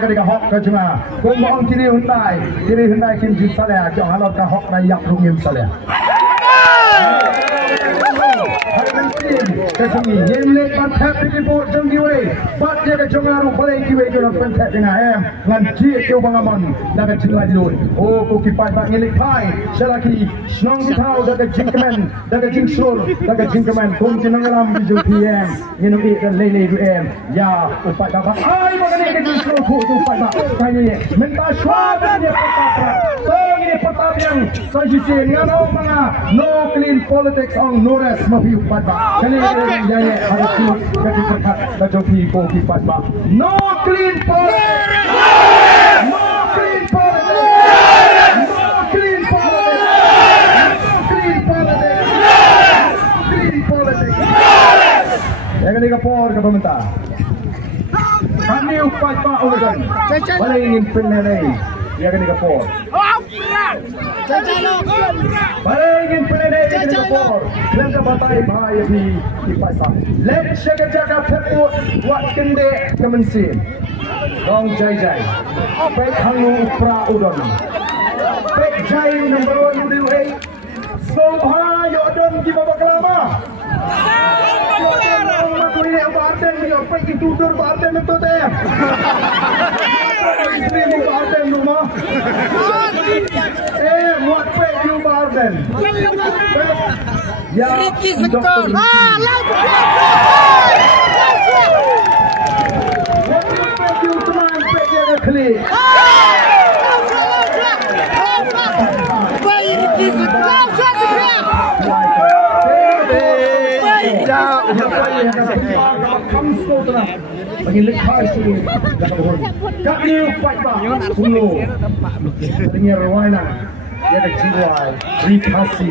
cái này học cái chúng à cũng mong kiri Hyundai kim chim sa lẹ cho hắn cái học này nhập luôn nghiêm sa lẹ cái chúng gì em lên ban thép cái bộ trong như vậy bắt ra cái chúng à lúc lên như vậy cho nó ban thép dengan em ngan chia kêu bang aman dah cái chúng lagi luôn oh koki pai bang ngelik pai selagi senang di tahu dah cái jingkemen dah cái jingsur dah cái jingkemen kum jenang alam di JPM minum dan lele du em ya upai dapat ai makanya cái jingsur tu upai dah kai ni minta suara dia pertama ini pertama yang sajisi dengan orang no clean politics on Nores mafi upai dah kali ini ya harus jadi berkat dah jopi koki pai dah no clean politics no clean politics no clean politics clean politics clean politics yang ini kapor ke pemerintah kami upat pak urusan paling ingin penilai yang ini kapor paling ingin penilai yang ini kapor dan kebatai bahaya di pasar let jaga tepuk buat kende kemensin Dong Jai Pek Hangu Pra Udon Pek Jai number 1 UDA Sobha Yodon di babak lama Aku ini Barden ni Pek itu dur Barden itu teh Istri mu Barden rumah muat Pek you Barden Ya Ricky Sekor Klik. Bagi lepas itu dah berhon. Kat ni fight bah. Sulu. Dengan Rwanda. Dia ada jiwa. Rikasi.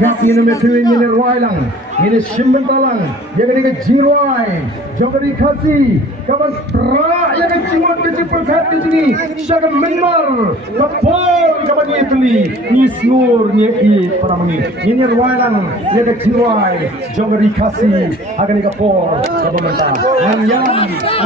Kasi na metuin ni Rwanda. Ini Shimben Talang, yang ini Jiruai, jangan dikasih, kawan pra yang cuma kecil perkat di sini, syakam menmar, kapor kawan ni tuli, ni snur ni para mani, ini Ruailang, yang Jiruai, jangan dikasih, agar ni kapor kawan mentah, yang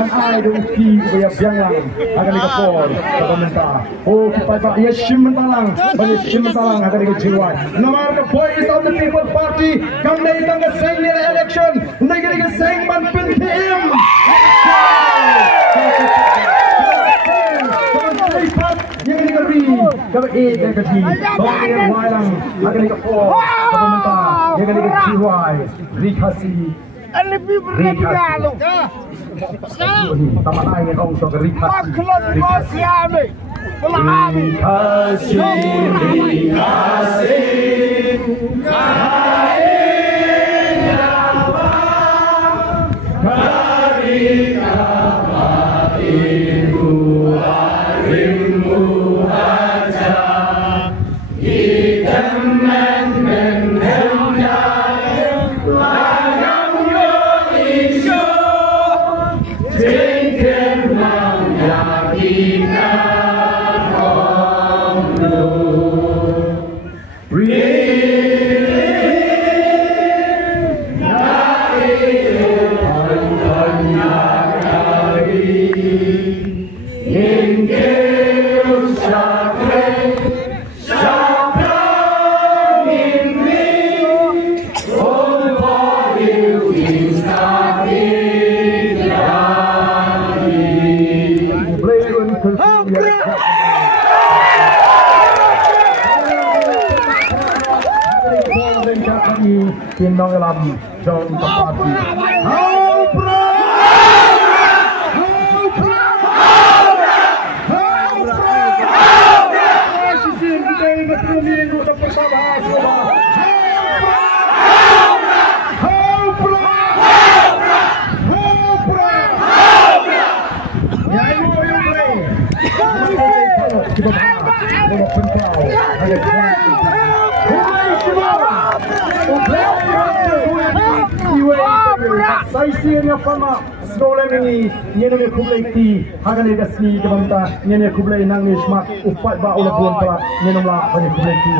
ai dongki bayar bianglang, agar ni kapor kawan mentah, oh kita ya Shimben Talang, bagi Shimben Talang agar ni Jiruai, nama the Voice of the People Party, kami the same election, they get the same man pin him. Yang ini keri, kalau yang kecil, kalau yang wayang, akan dikapor, kalau mentah, yang ini jiwai, rikasi, rikasi. Tamat air yang kau sok rikasi, rikasi, Tindong alam John Tapati. Saisinya pama sekolah ini nyene kublai ti hagan ega sni kebanta nyene kublai nangis mak upat ba ulah buan pala nyene mla kublai ti